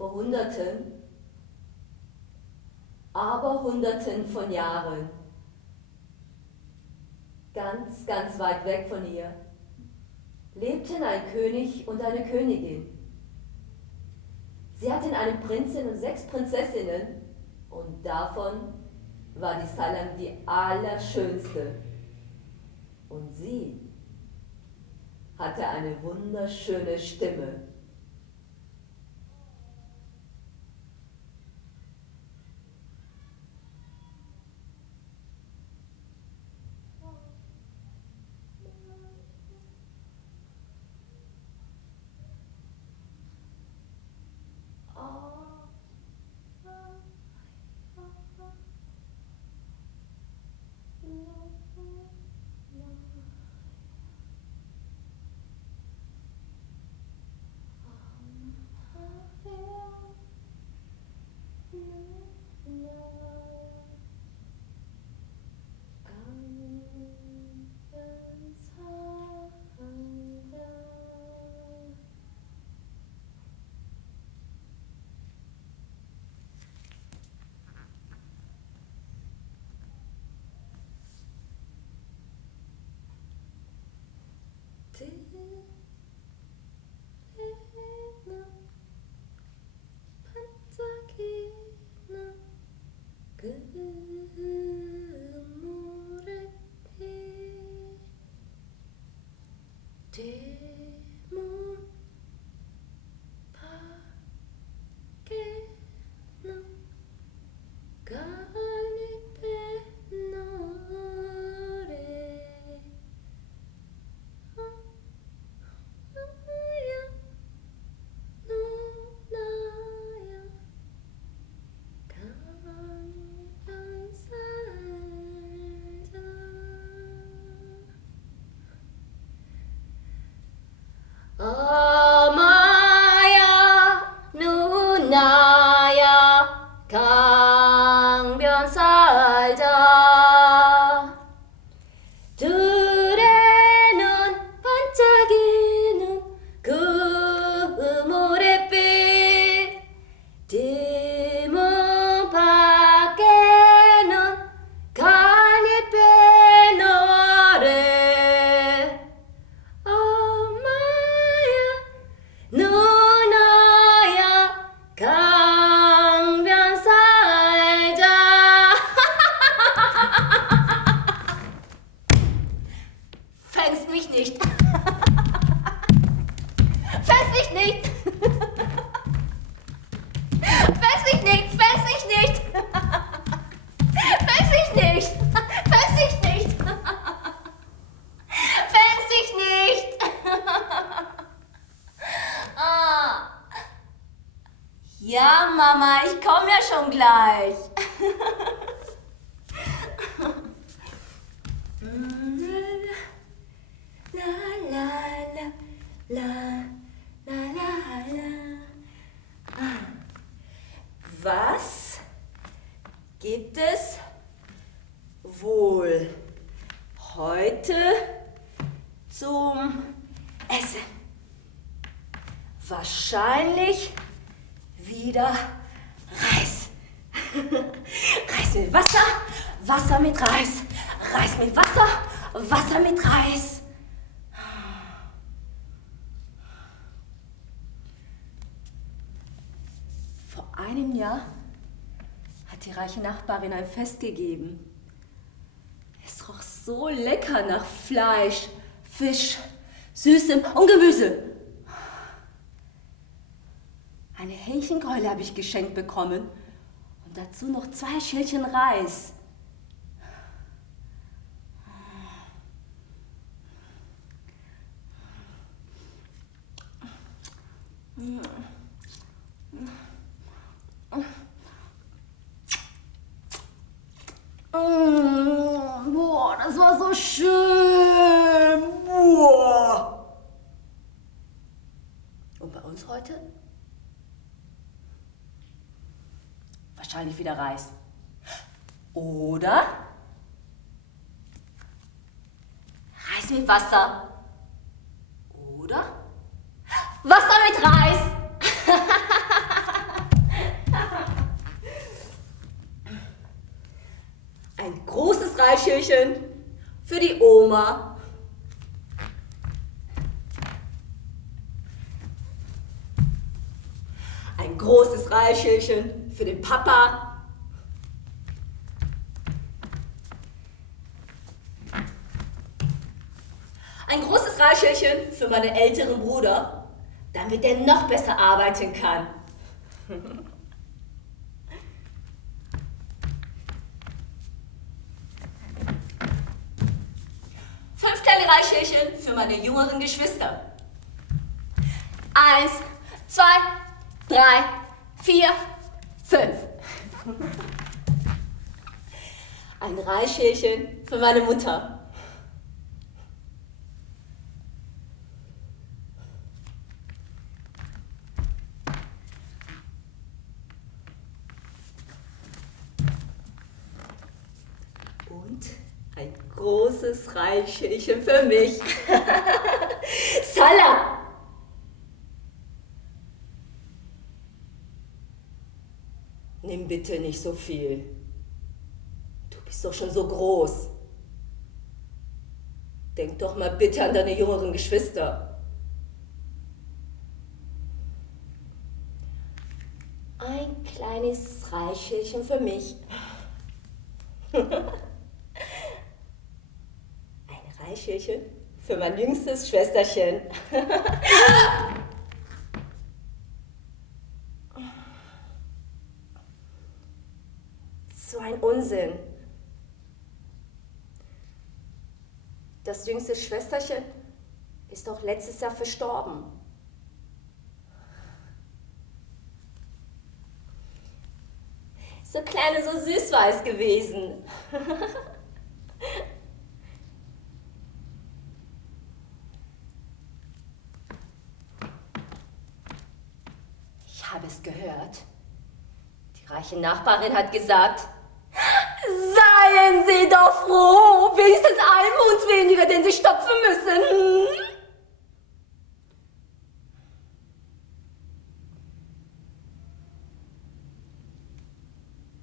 Vor Hunderten, aber Hunderten von Jahren, ganz, ganz weit weg von ihr, lebten ein König und eine Königin. Sie hatten eine Prinzessin und 6 Prinzessinnen und davon war die Salam die allerschönste. Und sie hatte eine wunderschöne Stimme. Ja, Mama, ich komme ja schon gleich. Was gibt es wohl heute zum Essen? Wahrscheinlich wieder Reis. Reis mit Wasser, Wasser mit Reis. Reis mit Wasser, Wasser mit Reis. Vor einem Jahr hat die reiche Nachbarin ein Fest gegeben. Es roch so lecker nach Fleisch, Fisch, Süßem und Gemüse. Eine Hähnchenkeule habe ich geschenkt bekommen und dazu noch 2 Schälchen Reis. Boah, das war so schön. Boah. Und bei uns heute? Wahrscheinlich wieder Reis. Oder Reis mit Wasser. Oder Wasser mit Reis. Ein großes Reisschälchen für die Oma. Ein großes Reisschälchen für den Papa. Ein großes Reisschälchen für meinen älteren Bruder, damit er noch besser arbeiten kann. 5 kleine Reisschälchen für meine jüngeren Geschwister. 1, 2, 3, 4, 5. Ein Reisschälchen für meine Mutter. Und ein großes Reisschälchen für mich. Salam! Nimm bitte nicht so viel. Du bist doch schon so groß. Denk doch mal bitte an deine jüngeren Geschwister. Ein kleines Reisschälchen für mich. Ein Reisschälchen für mein jüngstes Schwesterchen. So ein Unsinn. Das jüngste Schwesterchen ist doch letztes Jahr verstorben. So klein und so süß war es gewesen. Ich habe es gehört. Die reiche Nachbarin hat gesagt, seien Sie doch froh, wenigstens ein Mund weniger, den Sie stopfen müssen.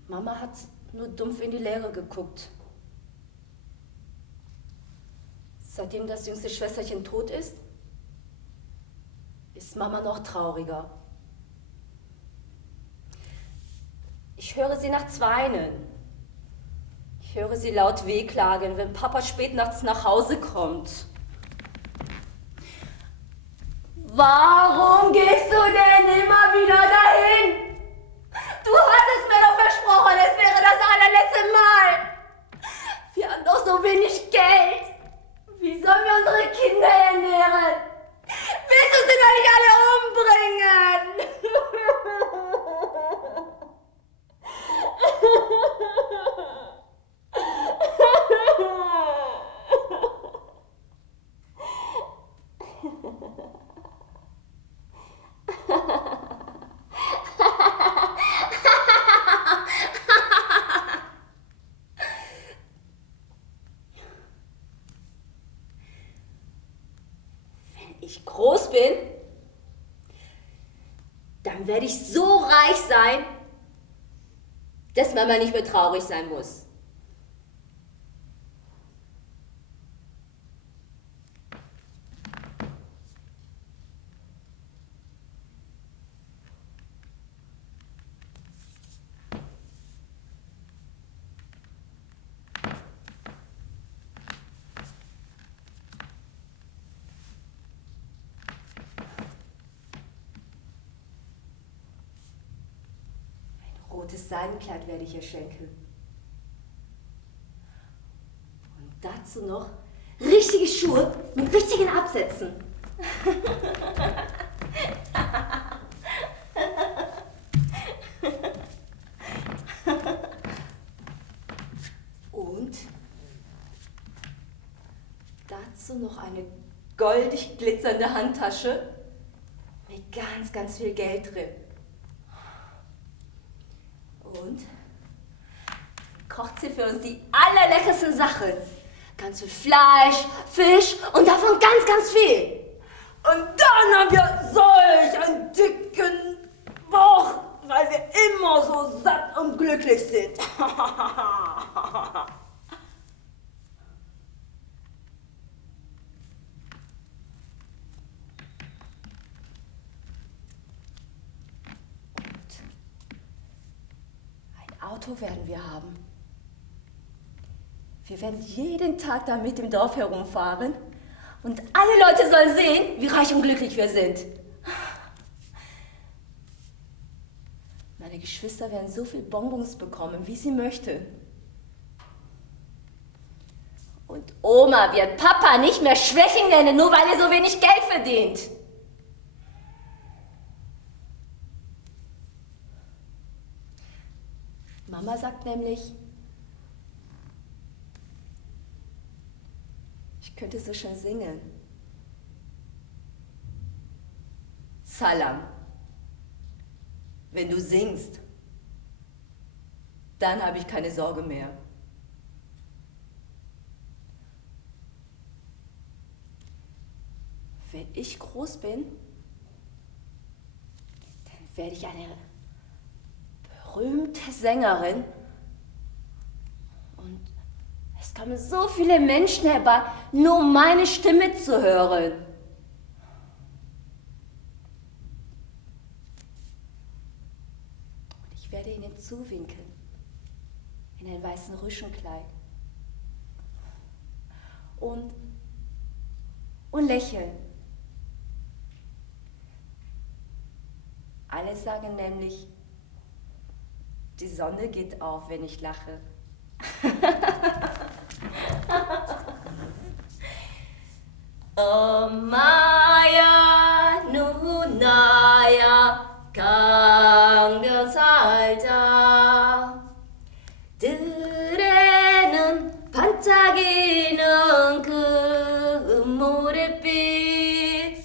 Mama hat nur dumpf in die Leere geguckt. Seitdem das jüngste Schwesterchen tot ist Mama noch trauriger. Ich höre sie nachts weinen. Ich höre sie laut wehklagen, wenn Papa spät nachts nach Hause kommt. Warum gehst du denn immer wieder dahin? Du hattest mir doch versprochen, es wäre das allerletzte Mal. Wir haben doch so wenig Geld. Wie sollen wir unsere Kinder ernähren? Willst du sie doch nicht alle umbringen? Ich groß bin, dann werde ich so reich sein, dass Mama nicht mehr traurig sein muss. Rotes Seidenkleid werde ich ihr schenken. Und dazu noch richtige Schuhe mit richtigen Absätzen. Und dazu noch eine goldig glitzernde Handtasche mit ganz, ganz viel Geld drin. Und kocht sie für uns die allerleckersten Sachen. Ganz viel Fleisch, Fisch und davon ganz, ganz viel. Und dann haben wir solch einen dicken Bauch, weil wir immer so satt und glücklich sind. Auto werden wir haben. Wir werden jeden Tag damit im Dorf herumfahren und alle Leute sollen sehen, wie reich und glücklich wir sind. Meine Geschwister werden so viel Bonbons bekommen, wie sie möchten. Und Oma wird Papa nicht mehr Schwächling nennen, nur weil er so wenig Geld verdient. Mama sagt nämlich, ich könnte so schön singen. Salam, wenn du singst, dann habe ich keine Sorge mehr. Wenn ich groß bin, dann werde ich eine berühmte Sängerin und es kommen so viele Menschen herbei, nur um meine Stimme zu hören. Und ich werde ihnen zuwinken in einem weißen Rüschenkleid und lächeln. Alle sagen nämlich, die Sonne geht auf, wenn ich lache. Oh Maya, 누나야, 강변 살자. 들에는 반짝이는 그 모래빛,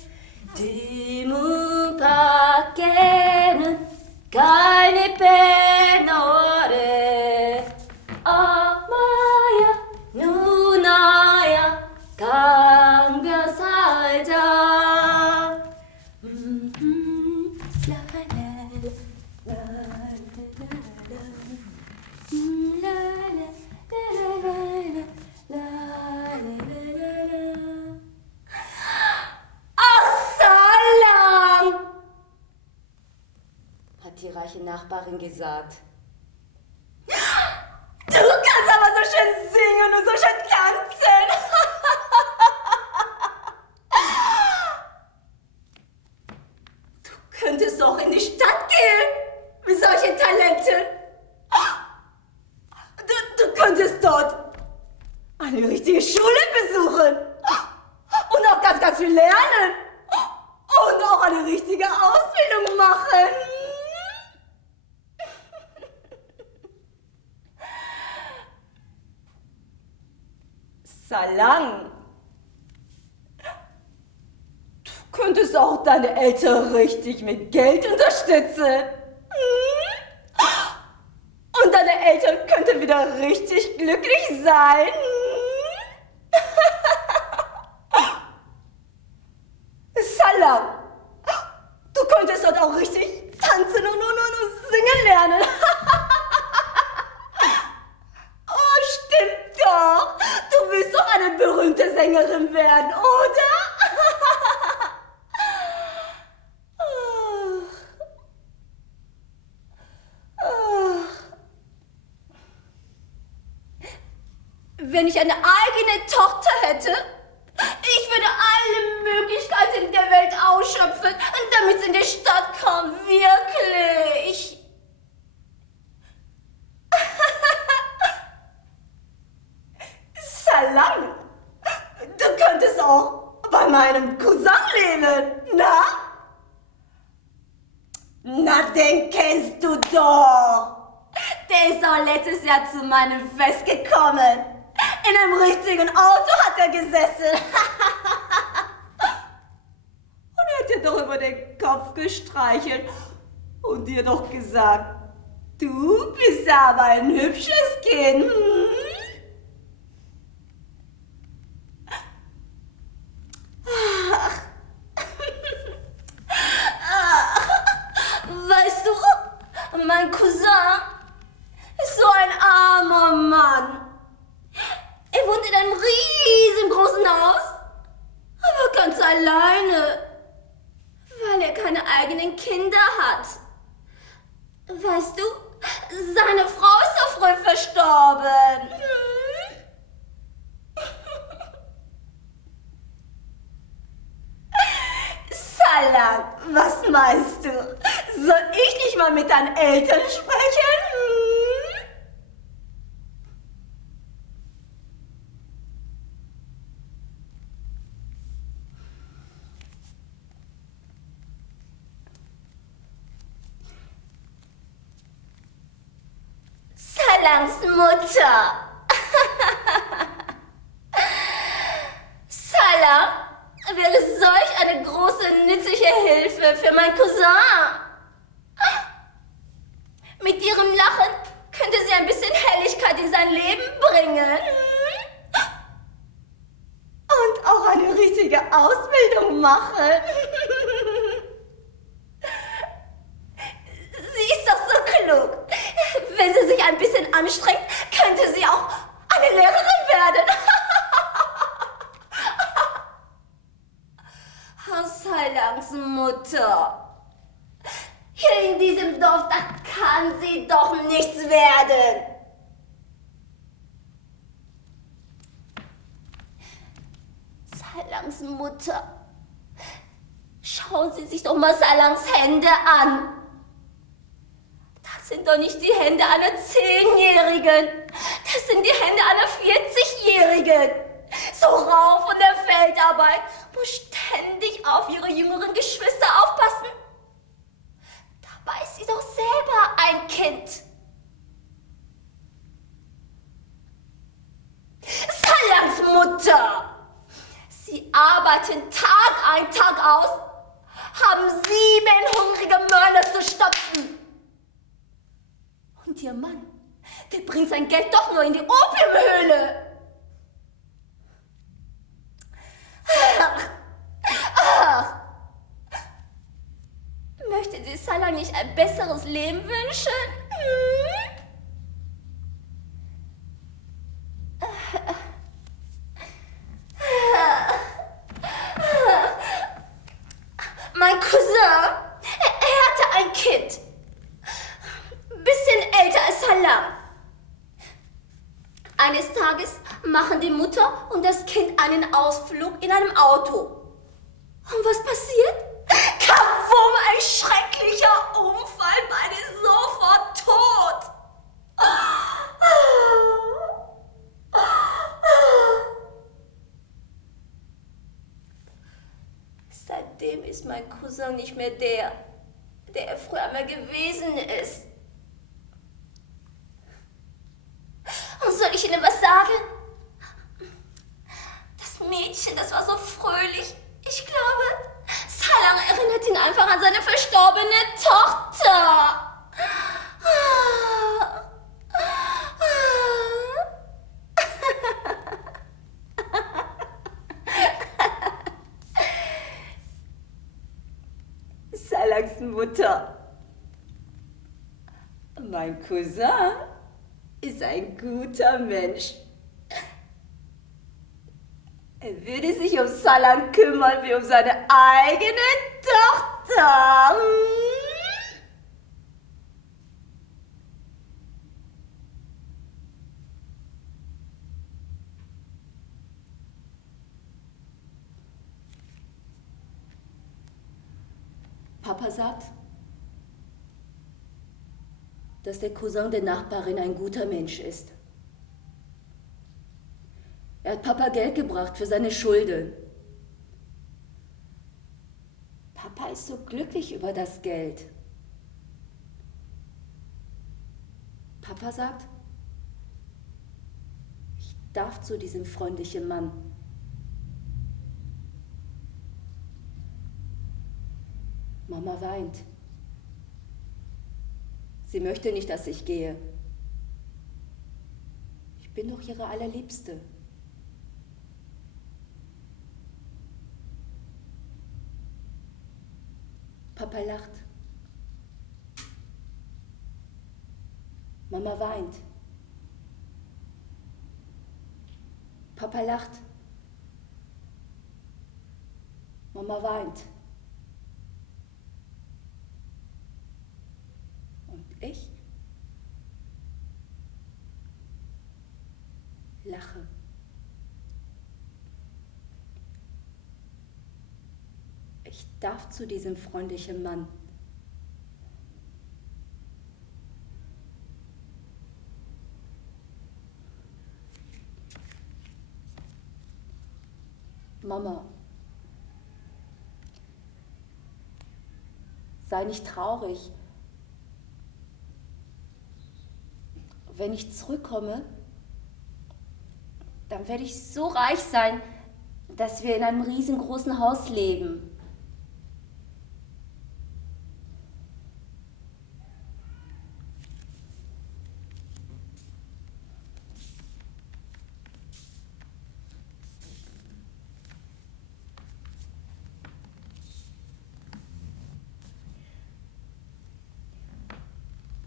뒷문 밖에는 갈매배 노래. 엄마야 누나야 강변 살자. Die reiche Nachbarin gesagt. Du kannst aber so schön singen und so schön tanzen. Du könntest auch in die Stadt gehen mit solchen Talenten. Du könntest dort eine richtige Schule besuchen und auch ganz, ganz viel lernen und auch eine richtige Ausbildung machen. Salang. Du könntest auch deine Eltern richtig mit Geld unterstützen. Und deine Eltern könnten wieder richtig glücklich sein. Salang. Du könntest dort auch richtig tanzen und singen lernen. Oh, stimmt doch. Du willst doch eine berühmte Sängerin werden, oder? Wenn ich eine eigene Tochter hätte, ich würde alle Möglichkeiten der Welt ausschöpfen, damit sie in die Stadt kommt. Wirklich. Salam, du könntest auch bei meinem Cousin leben, na? Na, den kennst du doch. Der ist auch letztes Jahr zu meinem Fest gekommen. In einem richtigen Auto hat er gesessen. Und er hat dir doch über den Kopf gestreichelt und dir doch gesagt, du bist aber ein hübsches Kind. Weißt du, mein Cousin ist so ein armer Mann. Er wohnt in einem riesengroßen Haus, aber ganz alleine, weil er keine eigenen Kinder hat. Weißt du, seine Frau ist mal mit deinen Eltern sprechen? Salangs Mutter. Salang wäre solch eine große, nützliche Hilfe für meinen Cousin. Mit ihrem Lachen könnte sie ein bisschen Helligkeit in sein Leben bringen. Und auch eine richtige Ausbildung machen. Sie ist doch so klug. Wenn sie sich ein bisschen anstrengt, könnte sie auch eine Lehrerin werden. Salangs Mutter. Hier in diesem Dorf, da kann sie doch nichts werden. Salangs Mutter. Schauen Sie sich doch mal Salangs Hände an. Das sind doch nicht die Hände einer 10-Jährigen. Das sind die Hände einer 40-Jährigen. So rau von der Feldarbeit, muss ständig auf ihre jüngeren Geschwister aufpassen. Dabei ist sie doch selber ein Kind. Salangs Mutter! Sie arbeiten Tag ein, Tag aus, haben 7 hungrige Mörder zu stopfen. Und ihr Mann, der bringt sein Geld doch nur in die Opiumhöhle. Ach. Möchte die Salang nicht ein besseres Leben wünschen? Mein Cousin, er hatte ein Kind. Bisschen älter als Salang. Eines Tages machen die Mutter und das Kind einen Ausflug in einem Auto. Und was passiert? Kavum, ein schrecklicher Unfall, beide sofort tot. Seitdem ist mein Cousin nicht mehr der er früher einmal gewesen ist. Und soll ich Ihnen was sagen? Das Mädchen, das war so fröhlich. Ich glaube, Salang erinnert ihn einfach an seine verstorbene Tochter. Salangs Mutter. Mein Cousin ist ein guter Mensch. Er würde sich um Salang kümmern wie um seine eigene Tochter. Papa sagt, dass der Cousin der Nachbarin ein guter Mensch ist. Er hat Papa Geld gebracht für seine Schulden. Papa ist so glücklich über das Geld. Papa sagt, ich darf zu diesem freundlichen Mann. Mama weint. Sie möchte nicht, dass ich gehe. Ich bin doch ihre Allerliebste. Papa lacht. Mama weint. Papa lacht. Mama weint. Und ich lache. Ich darf zu diesem freundlichen Mann. Mama, sei nicht traurig. Wenn ich zurückkomme, dann werde ich so reich sein, dass wir in einem riesengroßen Haus leben.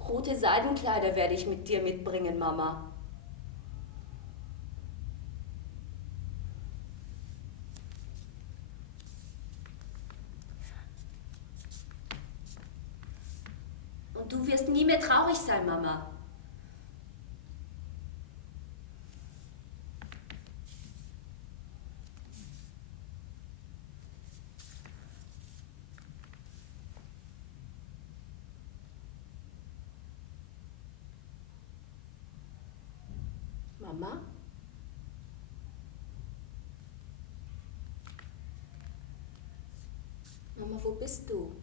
Rote Seidenkleider werde ich mit dir mitbringen, Mama. Und du wirst nie mehr traurig sein, Mama. Mama? Mama, wo bist du?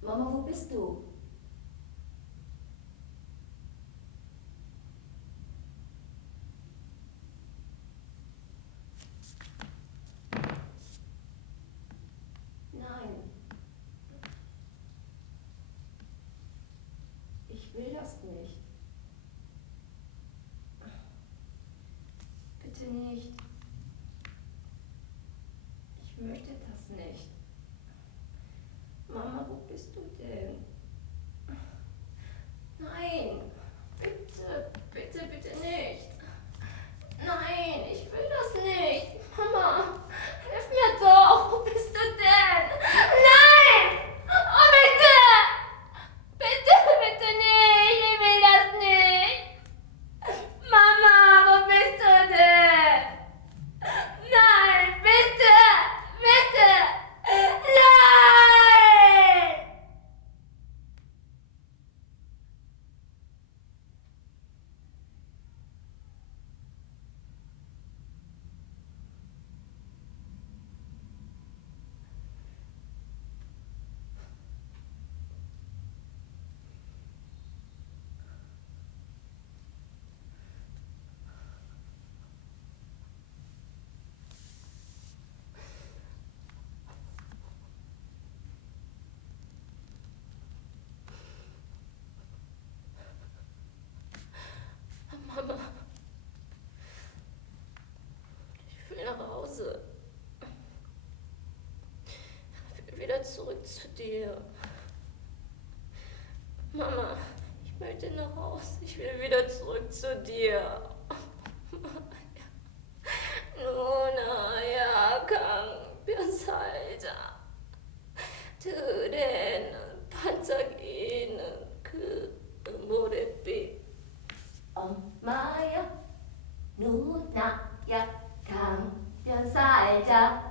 Mama, wo bist du? Nein. Ich will das nicht. Bitte nicht. Ich möchte das nicht. Mama, wo bist du denn? Nein, bitte, bitte, bitte nicht. Nein, ich will das nicht. Mama, hilf mir doch. Wo bist du denn? Nein! Oh, bitte! Bitte, bitte nicht. Ich will das nicht. Mama, wo bist du denn? Nein, bitte, bitte. Nein! Mama, ich will nach Hause. Ich will wieder zurück zu dir. Mama, ich möchte nach Hause. Ich will wieder zurück zu dir. Nuna ya kang biasa Turen pansagin ke morepi Maya Nuna ya kang biasa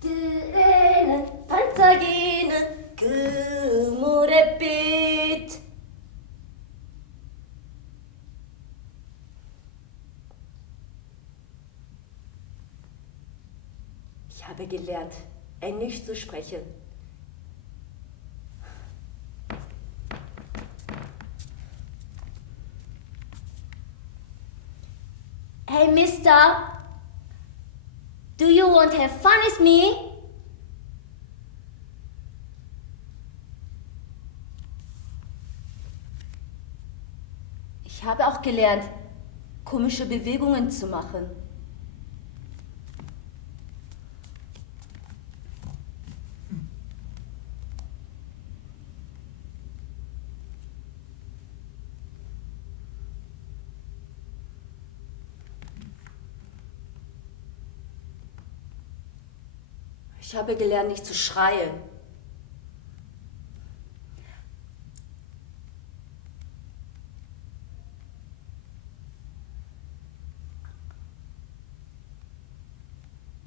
Turen pansagin ke morepit. Ich habe gelernt, Englisch zu sprechen. Hey, Mister, do you want to have fun with me? Ich habe auch gelernt, komische Bewegungen zu machen. Ich habe gelernt, nicht zu schreien.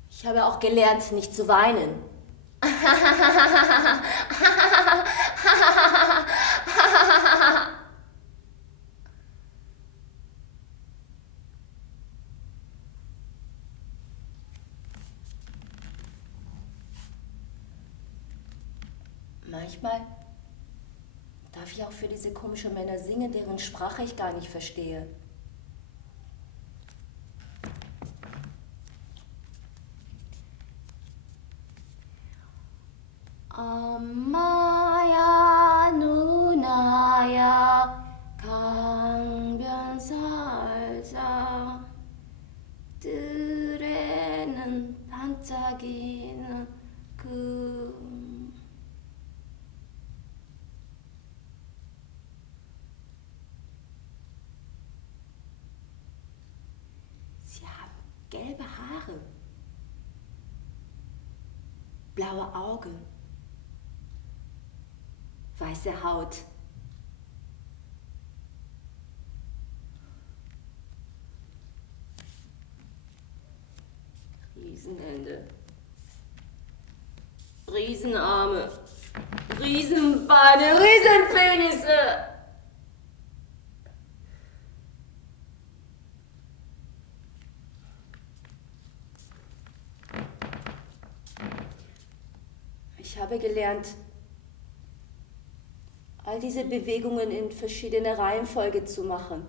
Ich habe auch gelernt, nicht zu weinen. Manchmal darf ich auch für diese komischen Männer singen, deren Sprache ich gar nicht verstehe. 엄마야 누나야 강변 살자 들에는 반짝이는 Sie haben gelbe Haare, blaue Augen, weiße Haut. Riesenhände, Riesenarme, Riesenbeine, Riesenpenisse. Ich habe gelernt, all diese Bewegungen in verschiedene Reihenfolge zu machen.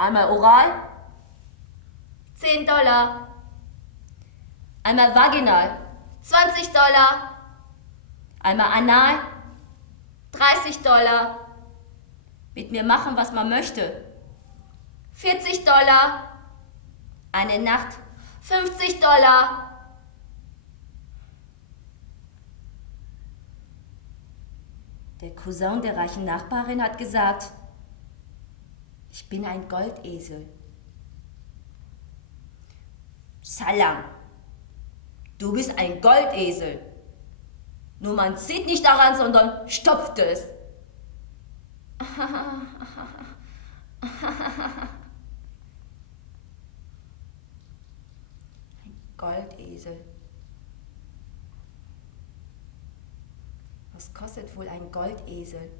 Einmal oral, $10. Einmal vaginal, $20. Einmal anal, $30. Mit mir machen, was man möchte, $40. Eine Nacht, $50. Der Cousin der reichen Nachbarin hat gesagt, ich bin ein Goldesel. Salam, du bist ein Goldesel. Nur man zieht nicht daran, sondern stopft es. Ein Goldesel. Was kostet wohl ein Goldesel?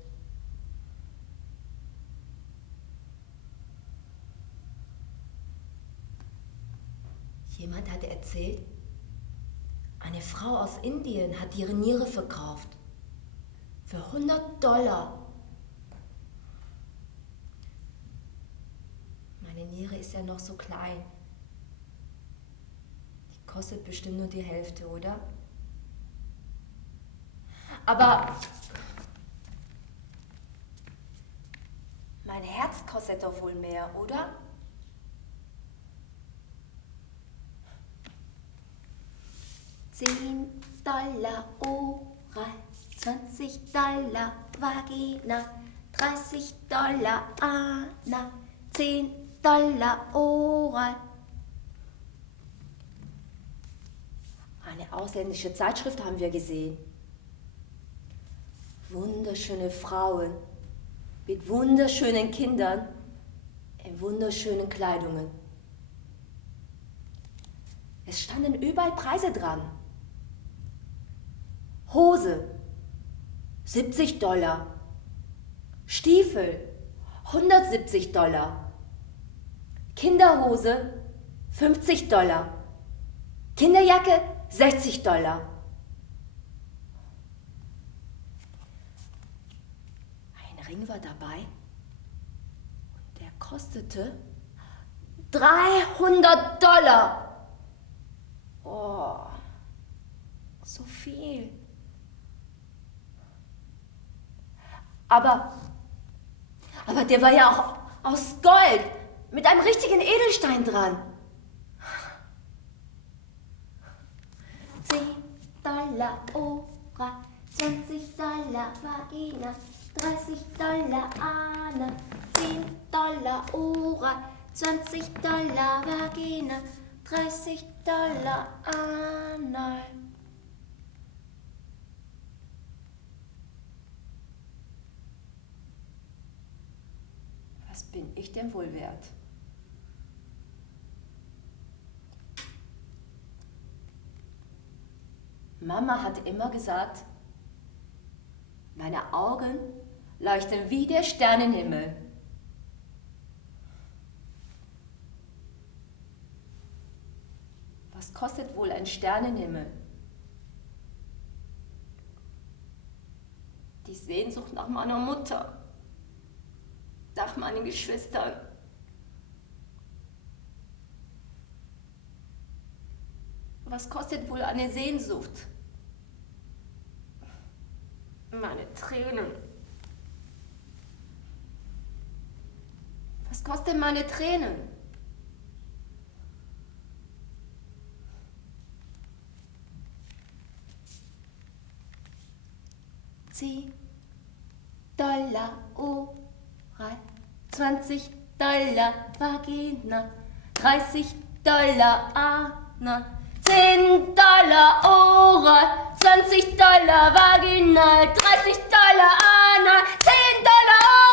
Jemand hatte erzählt, eine Frau aus Indien hat ihre Niere verkauft. Für $100. Meine Niere ist ja noch so klein. Die kostet bestimmt nur die Hälfte, oder? Aber mein Herz kostet doch wohl mehr, oder? $10 oral, $20 Vagina, $30 Anal, $10 oral. Eine ausländische Zeitschrift haben wir gesehen. Wunderschöne Frauen mit wunderschönen Kindern in wunderschönen Kleidungen. Es standen überall Preise dran. Hose, $70. Stiefel, $170. Kinderhose, $50. Kinderjacke, $60. Ein Ring war dabei und der kostete $300. Oh, so viel. Aber der war ja auch aus Gold, mit einem richtigen Edelstein dran. $10 oral, $20 Vagina, $30 Anal, $10 Ora, $20 Vagina, $30 Anal. Was bin ich denn wohl wert? Mama hat immer gesagt, meine Augen leuchten wie der Sternenhimmel. Was kostet wohl ein Sternenhimmel? Die Sehnsucht nach meiner Mutter, nach meinen Geschwistern. Was kostet wohl eine Sehnsucht? Meine Tränen. Was kosten meine Tränen? $10 Oral, $20 Vagina, $30 Anal. $10 Oral, $20 Vagina, $30 Anal. $10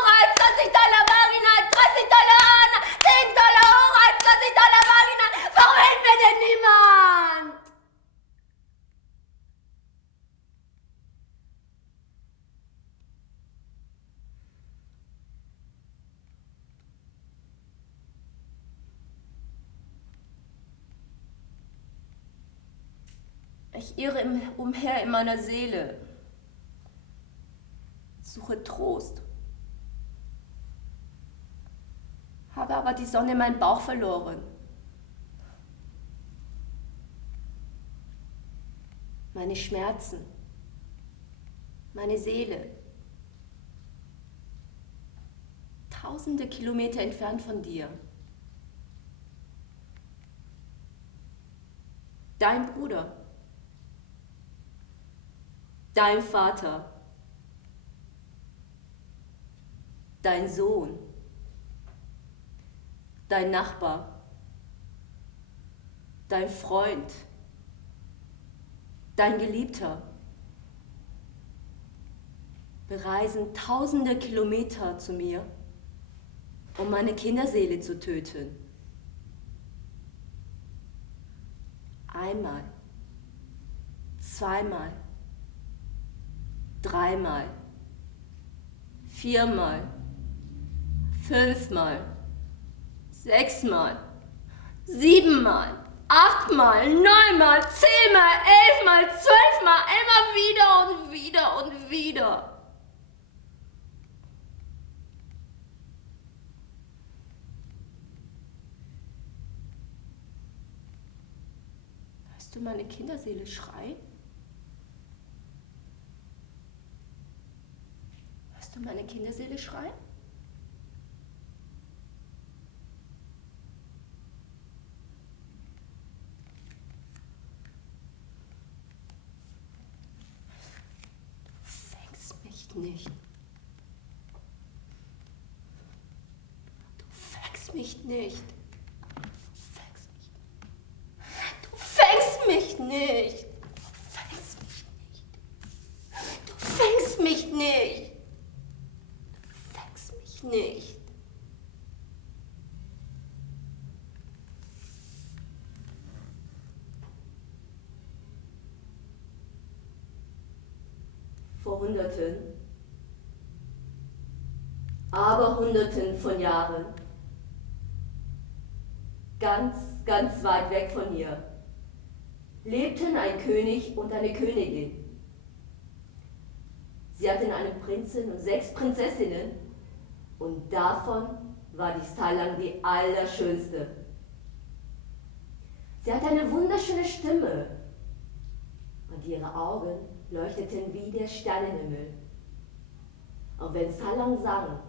Oral, $20 Vagina, $30 Anal. $10 Oral, $20 Vagina. Warum hält mir denn niemand? Ich irre umher in meiner Seele, suche Trost, habe aber die Sonne in meinen Bauch verloren. Meine Schmerzen, meine Seele, tausende Kilometer entfernt von dir. Dein Bruder. Dein Vater, dein Sohn, dein Nachbar, dein Freund, dein Geliebter bereisen tausende Kilometer zu mir, um meine Kinderseele zu töten. Einmal, zweimal, dreimal, viermal, fünfmal, sechsmal, siebenmal, achtmal, neunmal, zehnmal, elfmal, zwölfmal, immer wieder und wieder und wieder. Hörst du meine Kinderseele schreien? Hörst du meine Kinderseele schreien? Du fängst mich nicht. Du fängst mich nicht. Du fängst mich nicht. Du fängst mich nicht. Nicht. Vor Hunderten, aber Hunderten von Jahren, ganz, ganz weit weg von hier, lebten ein König und eine Königin. Sie hatten eine Prinzessin und 6 Prinzessinnen. Und davon war die Salang die allerschönste. Sie hatte eine wunderschöne Stimme und ihre Augen leuchteten wie der Sternenhimmel. Und wenn Salang sang,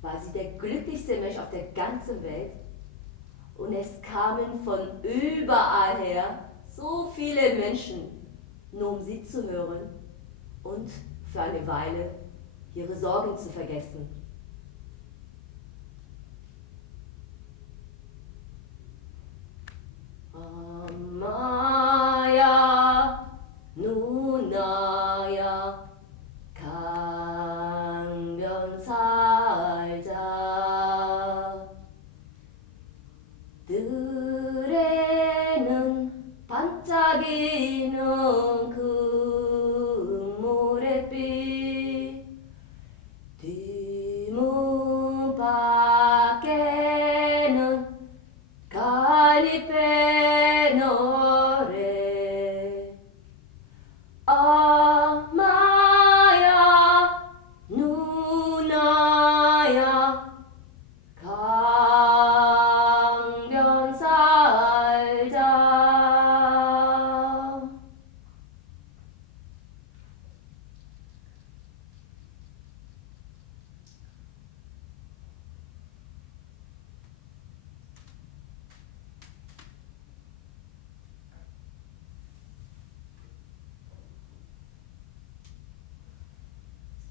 war sie der glücklichste Mensch auf der ganzen Welt. Und es kamen von überall her so viele Menschen, nur um sie zu hören und für eine Weile ihre Sorgen zu vergessen. Ma.